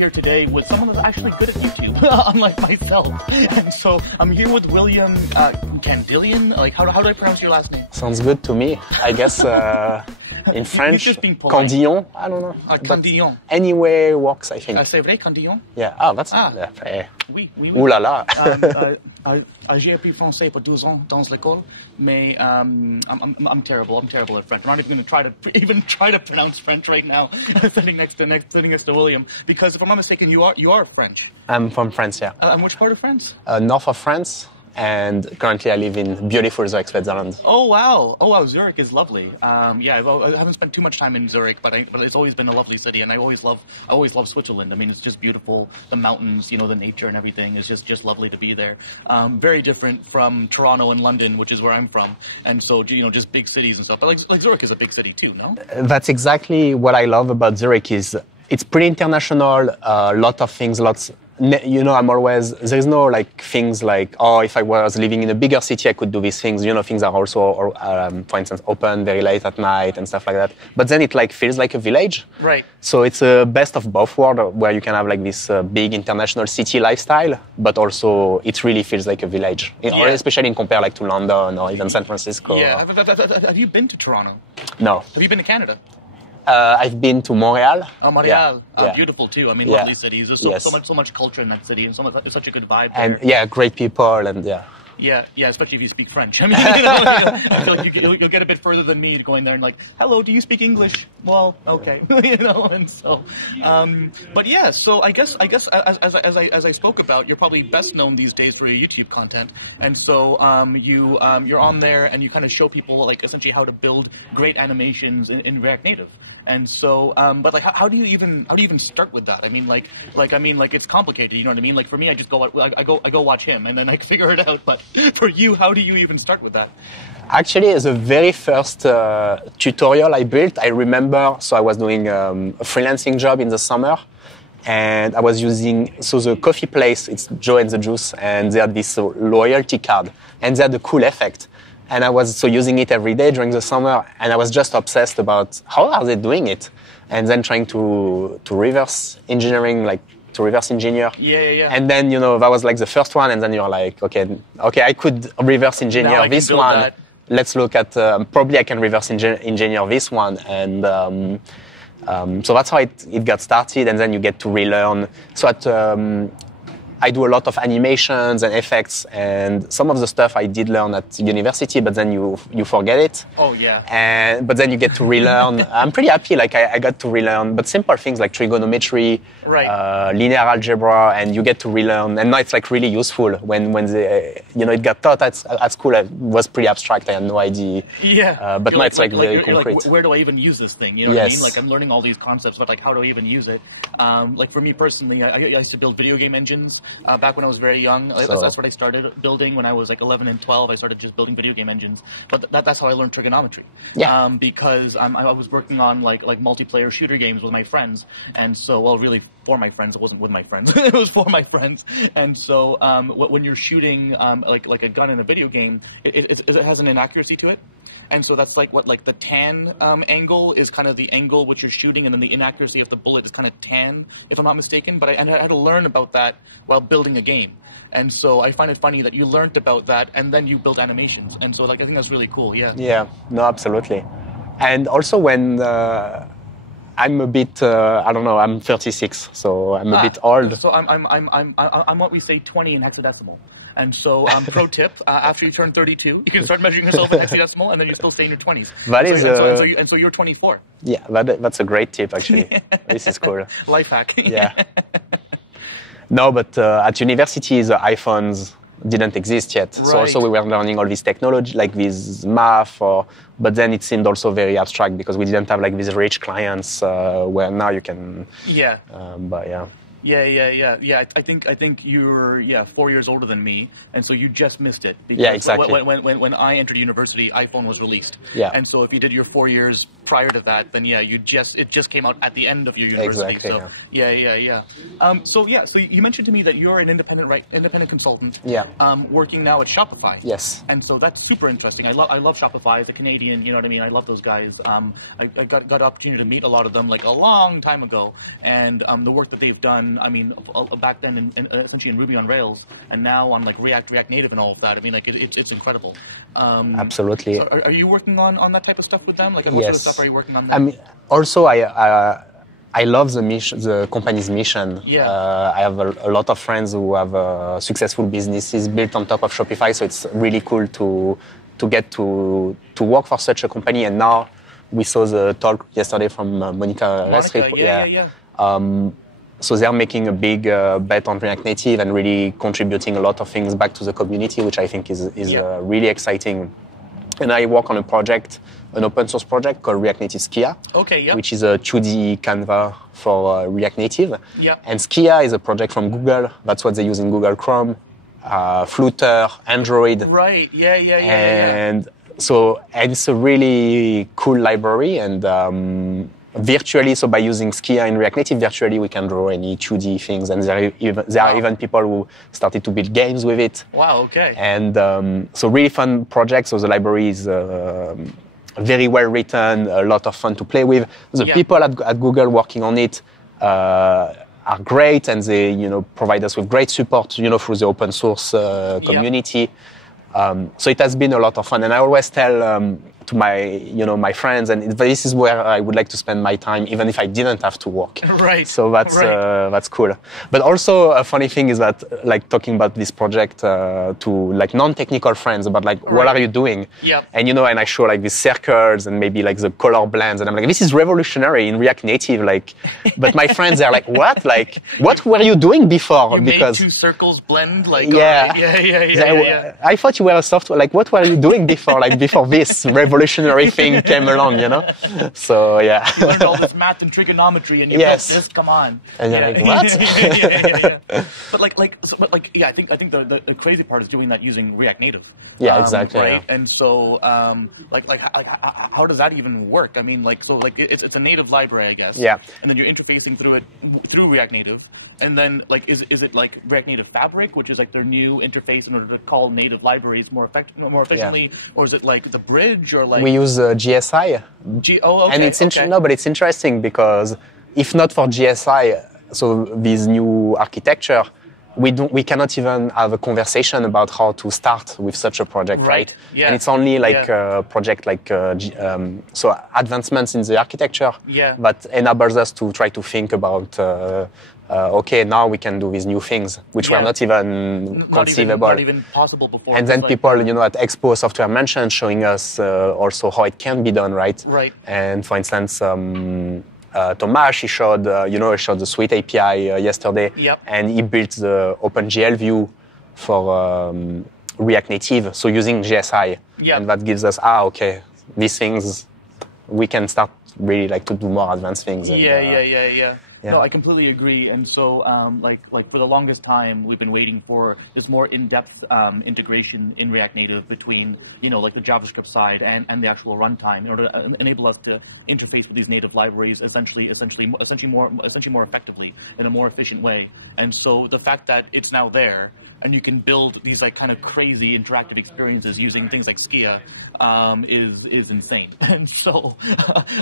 here today with someone that's actually good at YouTube, unlike myself. And so I'm here with William Candillon. Like, how do I pronounce your last name? Sounds good to me. I guess in French, Candillon. I don't know. Candillon. Anyway works, I think. C'est vrai, Candillon? Yeah. Oh, that's. Oui. Ouh là là. J'ai appris français pour 12 ans dans l'école, mais I'm terrible. I'm terrible at French. I'm not even going to try to pronounce French right now, sitting next to William, because if I'm not mistaken, you are French. I'm from France, yeah. And which part of France? North of France. And currently I live in beautiful Zurich, Switzerland. Oh wow! Zurich is lovely. Yeah, I haven't spent too much time in Zurich, but it's always been a lovely city, and I always love Switzerland. I mean, it's just beautiful. The mountains, the nature and everything is just lovely to be there. Very different from Toronto and London, which is where I'm from, and so just big cities and stuff. But like Zurich is a big city too, no? That's exactly what I love about Zurich. Is it's pretty international. Lot of things, there's no like things like, oh, if I was living in a bigger city, I could do these things. Things are also, for instance, open very late at night and stuff like that. But then it like feels like a village. Right. So it's a best of both worlds where you can have like this big international city lifestyle, but also it really feels like a village, especially in compare like to London or even San Francisco. Yeah. Have you been to Toronto? No. Have you been to Canada? I've been to Montreal. Oh, Montreal. Yeah. Beautiful too. I mean, lovely cities. There's so much culture in that city, and it's such a good vibe there. And great people, and Yeah, especially if you speak French. I mean, I feel like you'll get a bit further than me going there and like, hello, do you speak English? Well, okay, and so, but yeah, so I guess as I spoke about, you're probably best known these days for your YouTube content, and so you're on there and you kind of show people like essentially how to build great animations in React Native. And so, but like, how do you even start with that? I mean, like it's complicated. You know what I mean? Like for me, I just I go watch him and then I figure it out. But for you, how do you even start with that? Actually, the very first tutorial I built, I remember. So I was doing a freelancing job in the summer, and I was using the coffee place. It's Joe and the Juice, and they had this loyalty card, and they had a cool effect. And I was using it every day during the summer, and I was just obsessed about how are they doing it, and then trying to reverse engineering, like to reverse engineer. Yeah. And then that was like the first one, and then you're like, okay, I could reverse engineer this one. That. Let's look at probably I can reverse engineer this one, and so that's how it got started, and then you get to relearn. So I do a lot of animations and effects, and some of the stuff I did learn at university, but then you forget it. Oh yeah. But then you get to relearn. I'm pretty happy, like I got to relearn, but simple things like trigonometry, right. Linear algebra, and you get to relearn. And now it's like really useful when they, it got taught at school. It was pretty abstract. I had no idea. Yeah. But now it's like very concrete. Like, where do I even use this thing? You know what I mean? Like I'm learning all these concepts, but like how do I even use it? Like for me personally, I used to build video game engines. Back when I was very young, that's what I started building when I was like 11 and 12. I started just building video game engines, but that's how I learned trigonometry. Yeah. Because I was working on like multiplayer shooter games with my friends, and so really for my friends. It wasn't with my friends. It was for my friends. And so when you're shooting like a gun in a video game, it has an inaccuracy to it. And so that's like the tan angle is kind of the angle which you're shooting, and then the inaccuracy of the bullet is kind of tan, if I'm not mistaken. But I had to learn about that while building a game. And so I find it funny that you learned about that and then you build animations. And so I think that's really cool. Yeah. Yeah. No, absolutely. And also when I'm a bit, I don't know, I'm 36, so I'm a bit old. So I'm what we say 20 in hexadecimal. And so, pro tip, after you turn 32, you can start measuring yourself in hexadecimal, and then you still stay in your 20s. That is, and so you're 24. Yeah, that's a great tip, actually. This is cool. Life hack. Yeah. No, but at university, the iPhones didn't exist yet. Right. So also we were learning all this technology, like this math, but then it seemed also very abstract because we didn't have like these rich clients where now you can. Yeah. But yeah. Yeah. I think you're 4 years older than me, and so you just missed it. Because yeah, exactly. When I entered university, iPhone was released. Yeah. And so if you did your 4 years prior to that, then it just came out at the end of your university. Exactly. So yeah. So you mentioned to me that you're an independent consultant. Yeah. Working now at Shopify. Yes. And so that's super interesting. I love Shopify as a Canadian. You know what I mean? I love those guys. I got the opportunity to meet a lot of them like a long time ago, and the work that they've done. I mean, back then, essentially in Ruby on Rails, and now on like React Native and all of that. I mean, like it's incredible. Absolutely. So are you working on that type of stuff with them? Like, what sort of stuff are you working on? There? I mean, also I love the mission, the company's mission. Yeah. I have a lot of friends who have successful businesses built on top of Shopify, so it's really cool to get to work for such a company. And now we saw the talk yesterday from Monica. Yeah. So they're making a big bet on React Native and really contributing a lot of things back to the community, which I think is really exciting. And I work on a project, an open source project called React Native Skia, which is a 2D Canva for React Native. And Skia is a project from Google. That's what they use in Google Chrome, Flutter, Android. Right. Yeah. And so it's a really cool library, and virtually, so by using Skia in React Native, virtually we can draw any 2D things, and there are even people who started to build games with it. Wow, okay. And so really fun project. So the library is very well written, a lot of fun to play with. The people at Google working on it are great, and they provide us with great support through the open source community. So it has been a lot of fun, and I always tell to my friends, and this is where I would like to spend my time, even if I didn't have to work. Right. So that's cool. But also a funny thing is that, like, talking about this project to like non-technical friends about like what are you doing? Yep. And and I show like these circles and maybe like the color blends, and I'm like, this is revolutionary in React Native, like. But my friends are like, what? Like, what were you doing before? You made two circles blend, like. Yeah. Yeah. I thought you were a software. Like, what were you doing before? Like before this revolutionary thing came along, So yeah. You learned all this math and trigonometry, and you built this. Come on. And you're like, what? yeah. But I think the crazy part is doing that using React Native. Yeah, exactly. Right. Yeah. And so, how does that even work? I mean, it's a native library, I guess. Yeah. And then you're interfacing through React Native. And then, is it like React Native Fabric, which is like their new interface in order to call native libraries more efficiently, or is it like the bridge, or like? We use GSI. Okay. And it's but it's interesting because if not for GSI, so this new architecture, we cannot even have a conversation about how to start with such a project, right? Yeah. And it's only like a project like so advancements in the architecture that enables us to try to think about. Okay, now we can do these new things, which were not even conceivable. Not even possible before. And then people, at Expo Software mentioned, showing us also how it can be done, right? Right. And for instance, Tomasz, he showed the Suite API yesterday, and he built the OpenGL view for React Native, so using GSI. And that gives us, okay, these things, we can start really like to do more advanced things. And, Yeah. No, I completely agree. And so, like for the longest time, we've been waiting for this more in-depth integration in React Native between, like the JavaScript side and the actual runtime, in order to enable us to interface with these native libraries essentially more effectively in a more efficient way. And so, the fact that it's now there, and you can build these like kind of crazy interactive experiences using things like Skia. Is insane. And so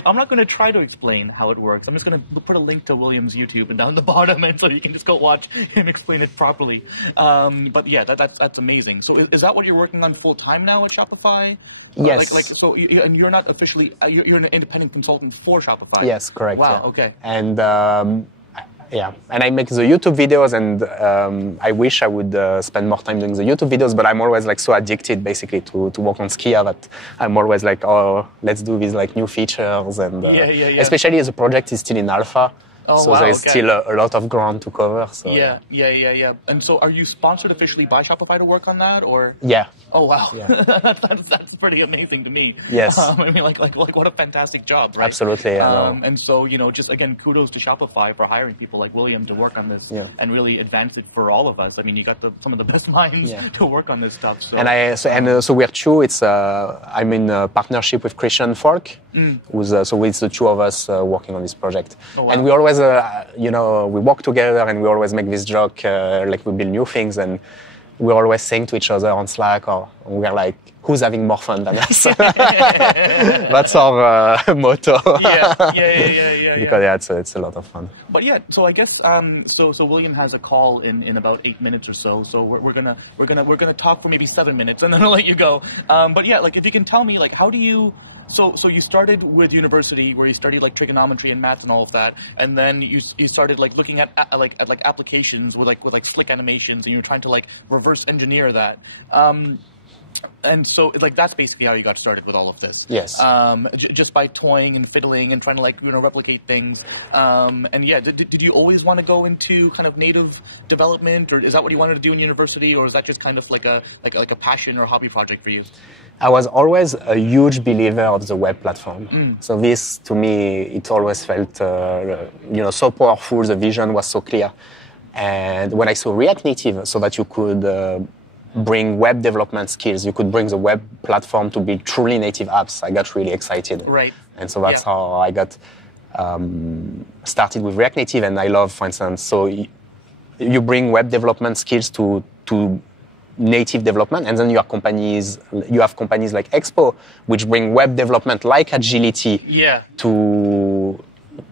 I'm not going to try to explain how it works. I'm just going to put a link to William's YouTube and down the bottom, and so you can just go watch him explain it properly. But yeah, that's amazing. So is that what you're working on full time now at Shopify? Yes. And you're not officially you're an independent consultant for Shopify. Yes, correct. Wow. Yeah. Okay. And and I make the YouTube videos, and I wish I would spend more time doing the YouTube videos, but I'm always like so addicted basically to work on Skia that I'm always like, let's do these like new features, and especially as the project is still in alpha. So there's still a lot of ground to cover. So Yeah. And so, are you sponsored officially by Shopify to work on that, or? Yeah. Oh wow. Yeah. that's pretty amazing to me. Yes. I mean, like what a fantastic job, right? Absolutely. Yeah. And so, just again, kudos to Shopify for hiring people like William to work on this and really advance it for all of us. I mean, you got some of the best minds to work on this stuff. So. So we're two. It's I'm in a partnership with Christian Falk, who's so it's the two of us working on this project, and we always. We work together, and we always make this joke, like we build new things, and we're always saying to each other on Slack, or we're like, who's having more fun than us? That's our motto. Because it's a lot of fun. But yeah, so I guess so William has a call in about 8 minutes or so. So we're gonna talk for maybe 7 minutes, and then I'll let you go. But yeah, like if you can tell me, like, how do you? So you started with university where you studied like trigonometry and math and all of that, and then you started like looking at applications with slick animations, and you're trying to like reverse engineer that. And so, like, that's basically how you got started with all of this. Yes. Just by toying and fiddling and trying to, like, replicate things. And yeah, did you always want to go into kind of native development, or is that what you wanted to do in university, or is that just kind of like a passion or hobby project for you? I was always a huge believer of the web platform. So this, to me, it always felt, so powerful. The vision was so clear. And when I saw React Native, so that you could bring web development skills, you could bring the web platform to build truly native apps, I got really excited. Right. And so that's how I got started with React Native. And I love, for instance, so you bring web development skills to native development, and then you have companies like Expo, which bring web development like agility to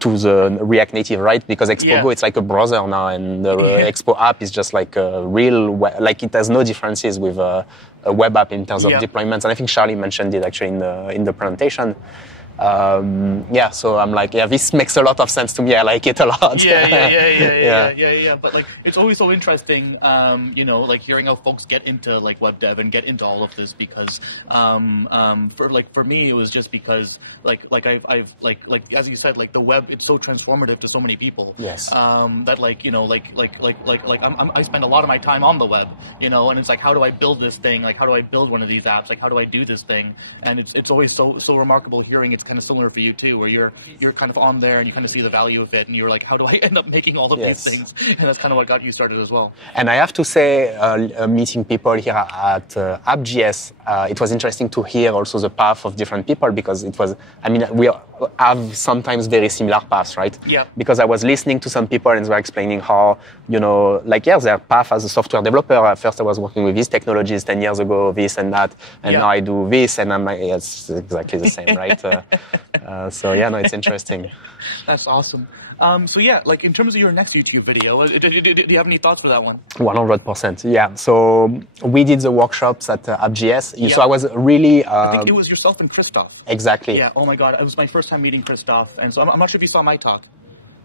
the React Native, right? Because Expo Go, it's like a browser now, and the Expo app is just like a real, like it has no differences with a web app in terms of deployments. And I think Charlie mentioned it actually in the presentation. So I'm like, this makes a lot of sense to me. I like it a lot. Yeah. But like, it's always so interesting, like hearing how folks get into like web dev and get into all of this, because, for me, it was just because I've as you said, like the web, it's so transformative to so many people. Yes. That I spend a lot of my time on the web, and it's like, how do I build this thing? Like, how do I build one of these apps? Like, how do I do this thing? And it's always so remarkable hearing it's kind of similar for you too, where you're kind of on there and you kind of see the value of it, and you're like, how do I end up making all of these things? And that's kind of what got you started as well. And I have to say, meeting people here at AppJS, it was interesting to hear also the path of different people, because we have sometimes very similar paths, right? Yeah. Because I was listening to some people and they were explaining how, their path as a software developer. At first I was working with these technologies 10 years ago, this and that, and now I do this, and I'm like, it's exactly the same, right? It's interesting. That's awesome. Like in terms of your next YouTube video, do you have any thoughts for that one? 100%, yeah. So we did the workshops at AppJS. So I was really... I think it was yourself and Christoph. Exactly. Yeah, oh my God. It was my first time meeting Christoph, and so I'm not sure if you saw my talk.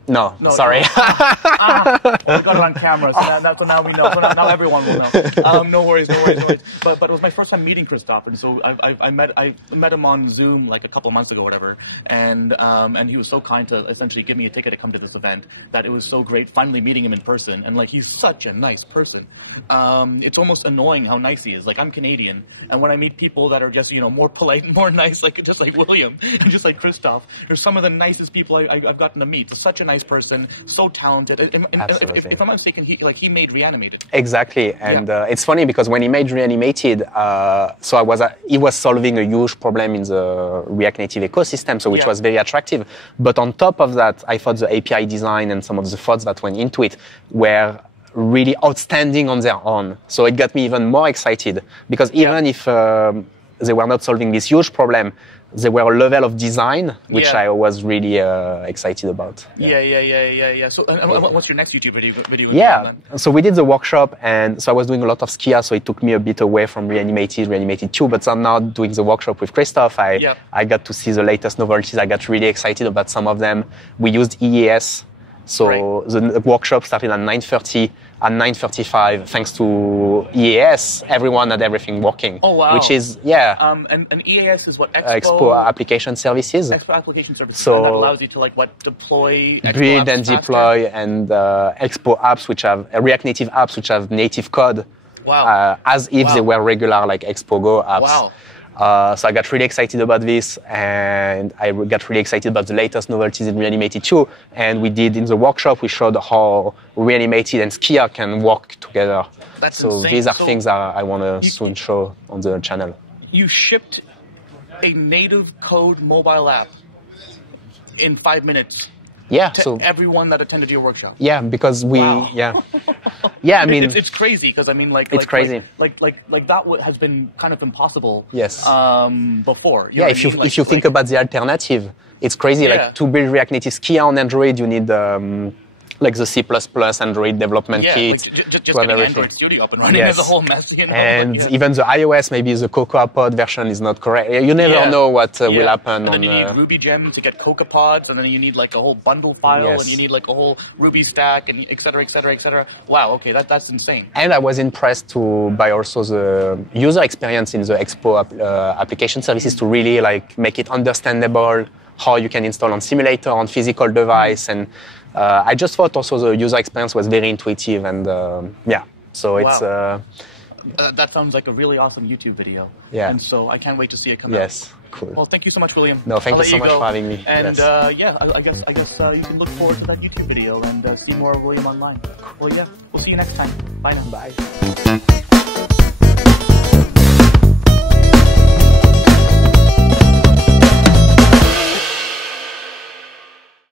No, sorry. We got it on camera, so now we know. So now everyone will know. No worries. But it was my first time meeting Christoph, and so I met him on Zoom like a couple months ago, or whatever. And he was so kind to essentially give me a ticket to come to this event, that it was so great finally meeting him in person. And like, he's such a nice person. It's almost annoying how nice he is. Like, I'm Canadian, and when I meet people that are just more polite and more nice, just like William and just like Christoph, they're some of the nicest people I've gotten to meet. Such a nice person, so talented. If I'm not mistaken, he made Reanimated. Exactly, and it's funny because when he made Reanimated, he was solving a huge problem in the React Native ecosystem, which was very attractive. But on top of that, I thought the API design and some of the thoughts that went into it were really outstanding on their own. So it got me even more excited, because even if they were not solving this huge problem, they were a level of design which I was really excited about. Yeah. So, what's your next YouTube video? So we did the workshop, and so I was doing a lot of Skia, so it took me a bit away from Reanimated 2, but I'm now doing the workshop with Christoph. I got to see the latest novelties. I got really excited about some of them. We used EAS. So the workshop started at 9:30. At 9:35, thanks to EAS, everyone had everything working. Oh, wow. Which is, and EAS is what? Expo Application Services. Expo Application Services. So and that allows you to deploy Expo build apps and deploy, and Expo apps which have React Native apps which have native code. Wow. As if they were regular like Expo Go apps. Wow. So I got really excited about this, and I got really excited about the latest novelties in Reanimated 2. And we did in the workshop, we showed how Reanimated and Skia can work together. That's so insane. These are things I want to soon show on the channel. You shipped a native code mobile app in 5 minutes. Yeah, to so everyone that attended your workshop. yeah, because we Wow. yeah, I mean it's crazy because I mean it's crazy. Like that has been kind of impossible. Yes. Before. You Yeah, know if what I mean? you think about the alternative, it's crazy. Yeah. Like to build React Native Skia on Android, you need like the C++ Android development yeah, kit like just to have getting everything. Android Studio up and running Yes. is a whole mess. You know? And yeah. even the iOS, maybe the CocoaPod version is not correct. You never Yeah. know what will Yeah. happen. And then on, you need Ruby Gem to get CocoaPods, and then you need like a whole bundle file, Yes. and you need like a whole Ruby stack, and et cetera, et cetera, et cetera. Wow, okay, that's insane. And I was impressed by also the user experience in the Expo Application Services to really like make it understandable how you can install on simulator, on physical device, and I just thought also the user experience was very intuitive, and yeah, so it's that sounds like a really awesome YouTube video. Yeah. And so I can't wait to see it come out. yes, cool. Well, thank you so much, William. No, thank I'll you let so much go. for having me. And Yes. yeah, I guess you can look forward to that YouTube video and see more of William online. Well, yeah, we'll see you next time. Bye now. Bye.